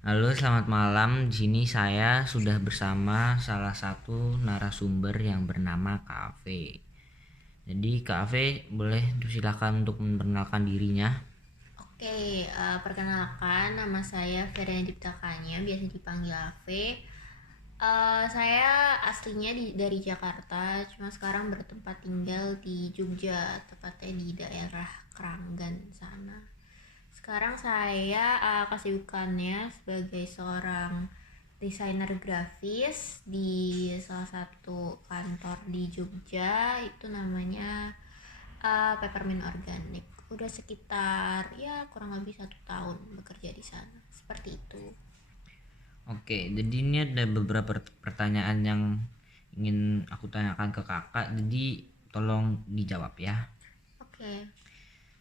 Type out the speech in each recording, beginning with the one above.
Halo, selamat malam. Di sini saya sudah bersama salah satu narasumber yang bernama Kafe. Jadi Kafe boleh silakan untuk memperkenalkan dirinya. Oke, perkenalkan nama saya Ferian Diptakanya, biasa dipanggil Ave. Saya aslinya dari Jakarta, cuma sekarang bertempat tinggal di Jogja, tepatnya di daerah Keranggan sana. Sekarang saya kesibukannya sebagai seorang desainer grafis di salah satu kantor di Jogja, itu namanya Peppermint Organic. Udah sekitar ya kurang lebih 1 tahun bekerja di sana. Seperti itu. Oke, jadi ini ada beberapa pertanyaan yang ingin aku tanyakan ke kakak. Jadi tolong dijawab ya. Oke.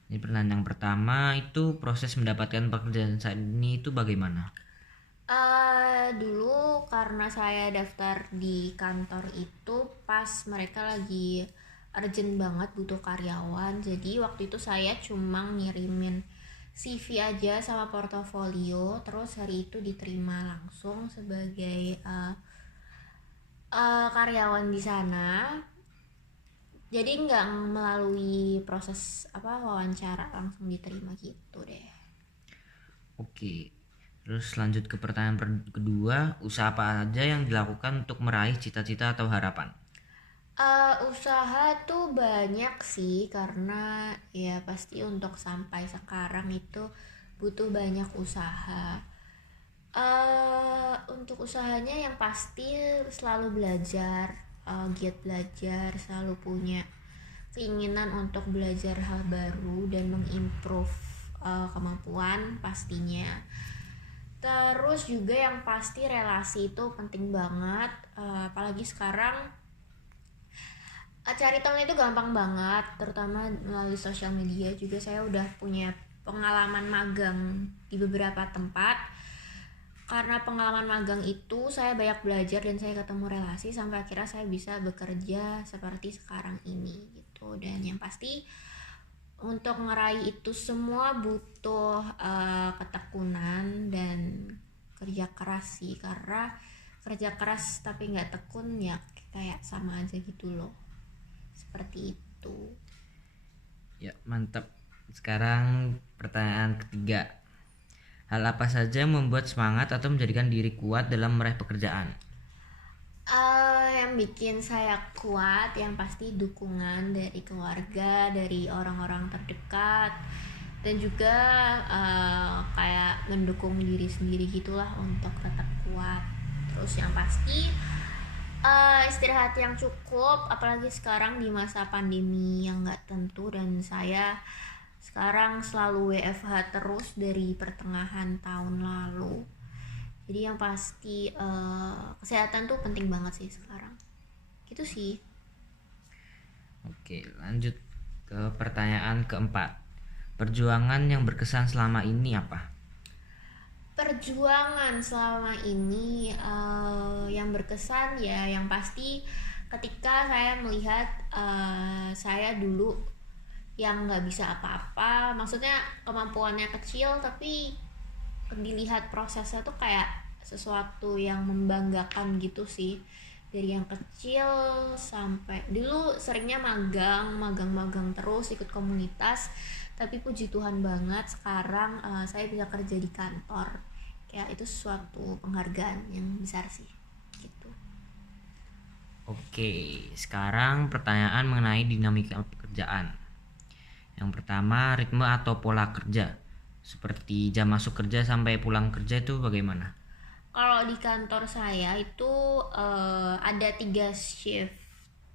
Jadi pertanyaan yang pertama itu proses mendapatkan pekerjaan saat ini itu bagaimana? Dulu karena saya daftar di kantor itu pas mereka lagi urgent banget butuh karyawan. Jadi waktu itu saya cuma ngirimin CV aja sama portofolio, terus hari itu diterima langsung sebagai karyawan di sana. Jadi nggak melalui proses wawancara, langsung diterima gitu deh. Oke. Terus lanjut ke pertanyaan kedua, usaha apa aja yang dilakukan untuk meraih cita-cita atau harapan? Usaha tuh banyak sih, karena ya pasti untuk sampai sekarang itu butuh banyak usaha. Untuk usahanya yang pasti selalu belajar, giat belajar, selalu punya keinginan untuk belajar hal baru dan mengimprove kemampuan pastinya. Terus juga yang pasti relasi itu penting banget, apalagi sekarang cari temen itu gampang banget, terutama melalui sosial media. Juga saya udah punya pengalaman magang di beberapa tempat. Karena pengalaman magang itu saya banyak belajar dan saya ketemu relasi sampai akhirnya saya bisa bekerja seperti sekarang ini gitu. Dan yang pasti untuk meraih itu semua butuh ketekunan dan kerja keras sih, karena kerja keras tapi nggak tekun ya kayak sama aja gitu loh, seperti itu. Ya, mantap. Sekarang pertanyaan ketiga. Hal apa saja yang membuat semangat atau menjadikan diri kuat dalam meraih pekerjaan? Yang bikin saya kuat yang pasti dukungan dari keluarga, dari orang-orang terdekat, dan juga kayak mendukung diri sendiri gitulah untuk tetap kuat. Terus yang pasti istirahat yang cukup, apalagi sekarang di masa pandemi yang nggak tentu, dan saya sekarang selalu WFH terus dari pertengahan tahun lalu. Jadi yang pasti kesehatan tuh penting banget sih sekarang. Gitu sih. Oke, lanjut ke pertanyaan keempat. Perjuangan yang berkesan selama ini apa? Perjuangan selama ini yang berkesan ya yang pasti ketika saya melihat saya dulu yang nggak bisa apa-apa, maksudnya kemampuannya kecil, tapi dilihat prosesnya tuh kayak sesuatu yang membanggakan gitu sih. Dari yang kecil sampai dulu seringnya magang terus ikut komunitas, tapi puji Tuhan banget sekarang saya bisa kerja di kantor. Kayak itu suatu penghargaan yang besar sih gitu. Oke, sekarang pertanyaan mengenai dinamika pekerjaan. Yang pertama, ritme atau pola kerja. Seperti jam masuk kerja sampai pulang kerja itu bagaimana? Kalau di kantor saya itu ada 3 shift.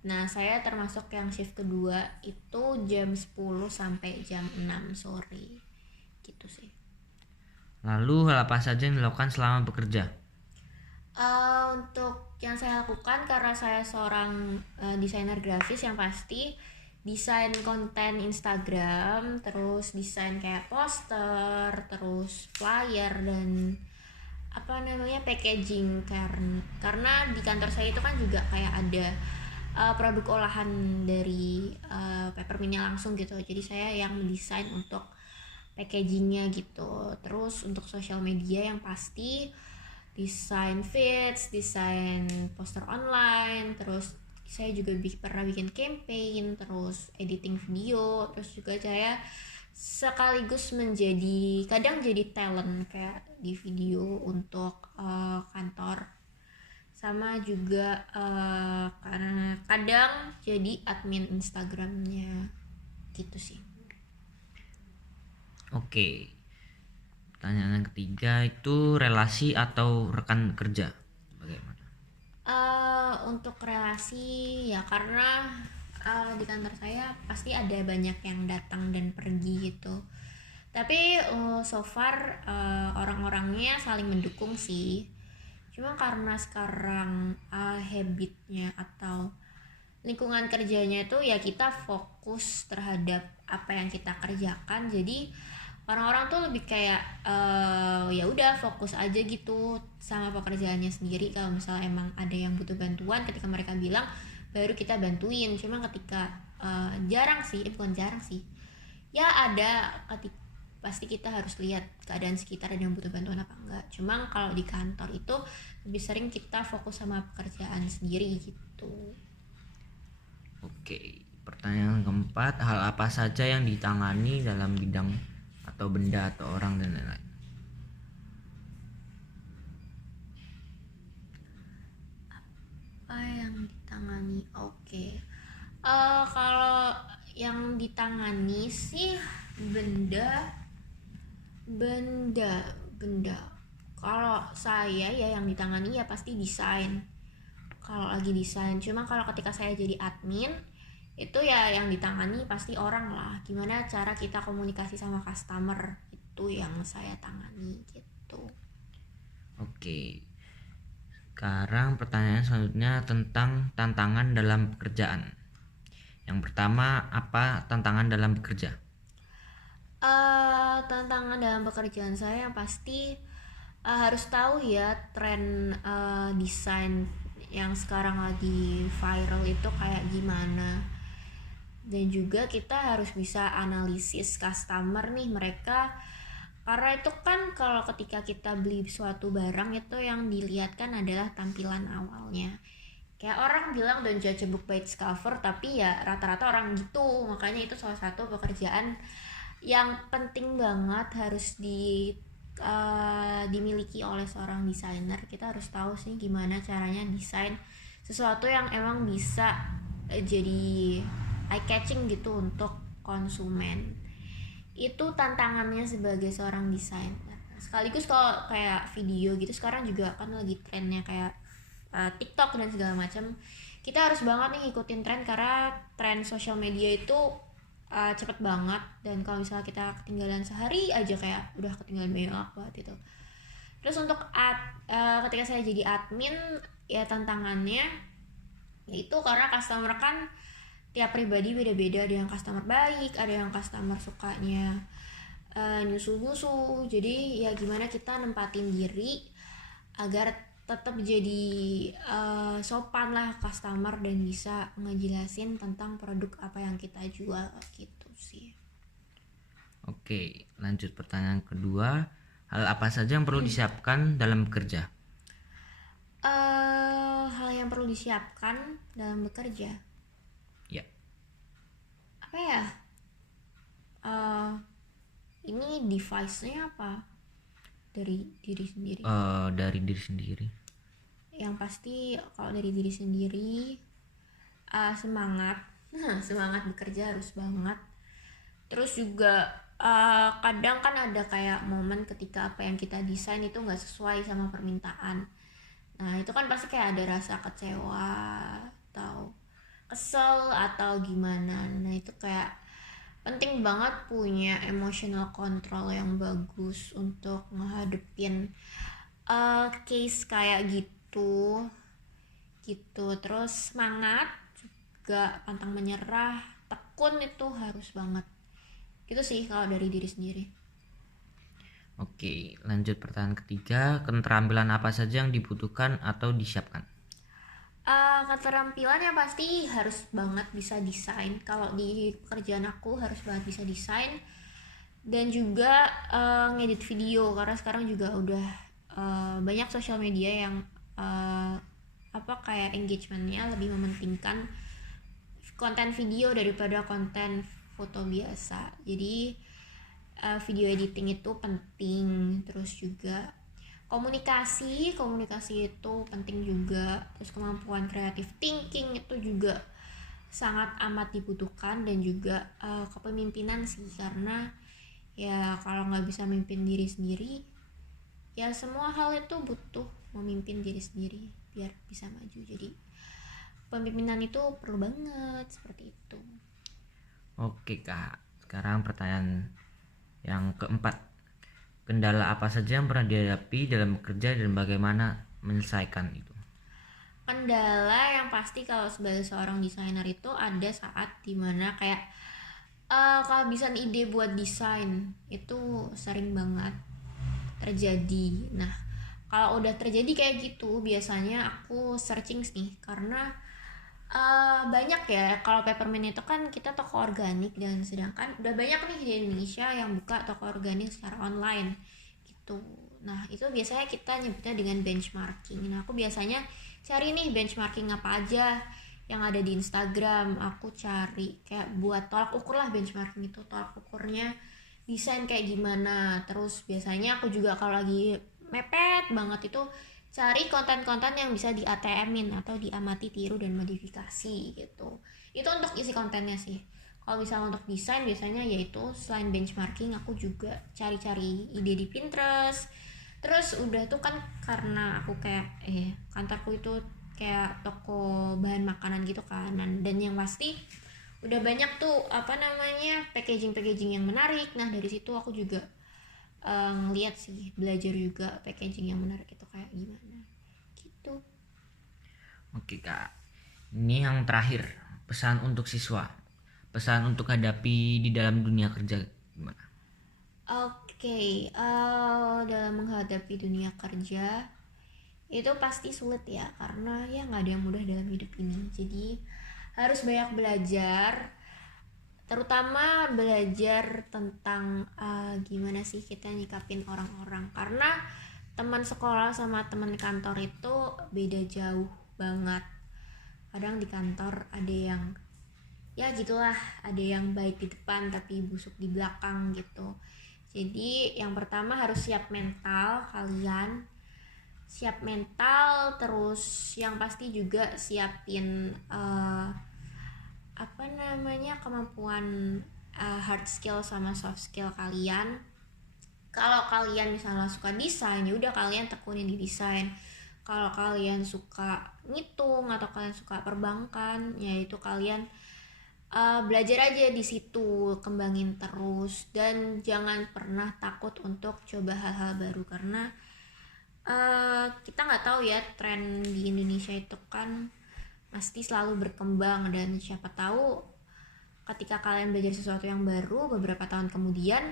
Nah, saya termasuk yang shift kedua, itu jam 10 sampai jam 6 sore. Gitu sih. Lalu hal apa saja yang dilakukan selama bekerja? Untuk yang saya lakukan, karena saya seorang desainer grafis, yang pasti desain konten Instagram, terus desain kayak poster, terus flyer, dan packaging. Karena di kantor saya itu kan juga kayak ada produk olahan dari peppermintnya langsung gitu. Jadi saya yang mendesain untuk packagingnya gitu. Terus untuk sosial media yang pasti desain feeds, desain poster online, terus saya juga pernah bikin campaign, terus editing video, terus juga saya sekaligus kadang jadi talent kayak di video untuk kantor, sama juga karena kadang jadi admin Instagramnya gitu sih. Oke. Pertanyaan yang ketiga itu relasi atau rekan kerja. Bagaimana? Untuk relasi ya, karena di kantor saya pasti ada banyak yang datang dan pergi gitu. Tapi so far orang-orangnya saling mendukung sih. Cuma karena sekarang habitnya atau lingkungan kerjanya itu ya kita fokus terhadap apa yang kita kerjakan, jadi orang-orang tuh lebih kayak ya udah fokus aja gitu sama pekerjaannya sendiri. Kalau misalnya emang ada yang butuh bantuan, ketika mereka bilang baru kita bantuin. Cuma ketika bukan jarang sih, ya ada pasti kita harus lihat keadaan sekitar, ada yang butuh bantuan apa enggak. Cuma kalau di kantor itu lebih sering kita fokus sama pekerjaan sendiri gitu. Oke. Pertanyaan keempat, hal apa saja yang ditangani dalam bidang atau benda atau orang dan lain-lain? Apa yang ditangani? Oke. Kalau yang ditangani sih benda. Kalau saya ya yang ditangani ya pasti desain. Kalau lagi desain. Cuma kalau ketika saya jadi admin, itu ya yang ditangani pasti orang lah. Gimana cara kita komunikasi sama customer, itu yang saya tangani gitu. Oke. Sekarang pertanyaan selanjutnya tentang tantangan dalam pekerjaan. Yang pertama, apa tantangan dalam bekerja? Tantangan dalam pekerjaan saya yang pasti harus tahu ya tren desain yang sekarang lagi viral itu kayak gimana. Dan juga kita harus bisa analisis customer nih, mereka, karena itu kan kalau ketika kita beli suatu barang itu yang dilihat kan adalah tampilan awalnya. Kayak orang bilang don't judge a book by its cover, tapi ya rata-rata orang gitu. Makanya itu salah satu pekerjaan yang penting banget harus dimiliki oleh seorang desainer. Kita harus tahu sih gimana caranya desain sesuatu yang emang bisa jadi eye catching gitu untuk konsumen. Itu tantangannya sebagai seorang desainer. Sekaligus kalau kayak video gitu sekarang juga kan lagi trennya kayak TikTok dan segala macam. Kita harus banget nih ikutin tren, karena tren sosial media itu cepet banget. Dan kalau misalnya kita ketinggalan sehari aja kayak udah ketinggalan banyak banget itu. Terus untuk ketika saya jadi admin ya tantangannya yaitu karena customer kan tiap pribadi beda-beda. Ada yang customer baik, ada yang customer sukanya nyusu-nyusu. Jadi ya gimana kita nempatin diri agar tetap jadi sopan lah customer dan bisa ngejelasin tentang produk apa yang kita jual gitu sih. Oke, lanjut pertanyaan kedua. Hal apa saja yang perlu disiapkan dalam bekerja? Hal yang perlu disiapkan dalam bekerja, Ya. apa ya? Ini device-nya apa? Dari diri sendiri. Dari diri sendiri. Yang pasti kalau dari diri sendiri semangat. Semangat bekerja harus banget. Terus juga kadang kan ada kayak momen ketika apa yang kita desain itu nggak sesuai sama permintaan. Nah itu kan pasti kayak ada rasa kecewa atau kesel atau gimana. Nah itu kayak penting banget punya emotional control yang bagus untuk menghadapin case kayak gitu. Terus semangat juga, pantang menyerah, tekun itu harus banget. Gitu sih kalau dari diri sendiri. Oke, lanjut pertanyaan ketiga. Keterampilan apa saja yang dibutuhkan atau disiapkan? Keterampilan yang pasti harus banget bisa desain. Kalau di pekerjaan aku harus banget bisa desain. dan juga ngedit video karena sekarang juga udah banyak sosial media yang kayak engagementnya lebih mementingkan konten video daripada konten foto biasa. Jadi video editing itu penting, terus juga komunikasi itu penting juga, terus kemampuan creative thinking itu juga sangat amat dibutuhkan, dan juga kepemimpinan sih, karena ya kalau nggak bisa memimpin diri sendiri, ya semua hal itu butuh memimpin diri sendiri biar bisa maju. Jadi pemimpinan itu perlu banget, seperti itu. Oke Kak, sekarang pertanyaan yang keempat. Kendala apa saja yang pernah dihadapi dalam bekerja dan bagaimana menyelesaikan itu? Kendala yang pasti kalau sebagai seorang desainer itu ada saat dimana kayak kehabisan ide buat desain itu sering banget terjadi. Nah, kalau udah terjadi kayak gitu biasanya aku searching nih, karena banyak ya, kalau Peppermint itu kan kita toko organik, dan sedangkan udah banyak nih di Indonesia yang buka toko organik secara online gitu. Nah, itu biasanya kita nyebutnya dengan benchmarking. Nah, aku biasanya cari nih benchmarking apa aja yang ada di Instagram. Aku cari kayak buat tolak ukur lah, benchmarking itu tolak ukurnya desain kayak gimana. Terus biasanya aku juga kalau lagi mepet banget itu cari konten-konten yang bisa di ATM-in atau diamati, tiru, dan modifikasi gitu. Itu untuk isi kontennya sih. Kalau misalnya untuk desain biasanya yaitu selain benchmarking, aku juga cari-cari ide di Pinterest. Terus udah tuh kan, karena aku kayak kantorku itu kayak toko bahan makanan gitu kan, dan yang pasti udah banyak tuh packaging yang menarik. Nah, dari situ aku juga ngeliat sih, belajar juga packaging yang menarik itu kayak gimana gitu. Oke Kak, ini yang terakhir, pesan untuk siswa, pesan untuk hadapi di dalam dunia kerja gimana? Oke, dalam menghadapi dunia kerja itu pasti sulit ya, karena ya nggak ada yang mudah dalam hidup ini. Jadi harus banyak belajar, terutama belajar tentang gimana sih kita nyikapin orang-orang, karena teman sekolah sama teman kantor itu beda jauh banget. Kadang di kantor ada yang ya gitulah, ada yang baik di depan tapi busuk di belakang gitu. Jadi yang pertama harus siap mental kalian, terus yang pasti juga siapin kemampuan hard skill sama soft skill kalian. Kalau kalian misalnya suka desain, ya udah kalian tekunin di desain. Kalau kalian suka ngitung atau kalian suka perbankan, ya itu kalian belajar aja di situ, kembangin terus, dan jangan pernah takut untuk coba hal-hal baru, karena kita nggak tahu ya, tren di Indonesia itu kan pasti selalu berkembang, dan siapa tahu ketika kalian belajar sesuatu yang baru beberapa tahun kemudian,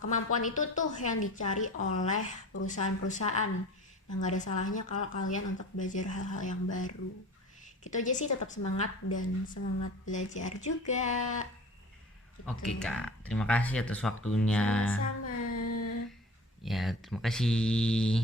kemampuan itu tuh yang dicari oleh perusahaan-perusahaan. Nah, nggak ada salahnya kalau kalian untuk belajar hal-hal yang baru. Gitu aja sih, tetap semangat dan semangat belajar juga gitu. Oke Kak, terima kasih atas waktunya. Sama-sama. Ya, terima kasih.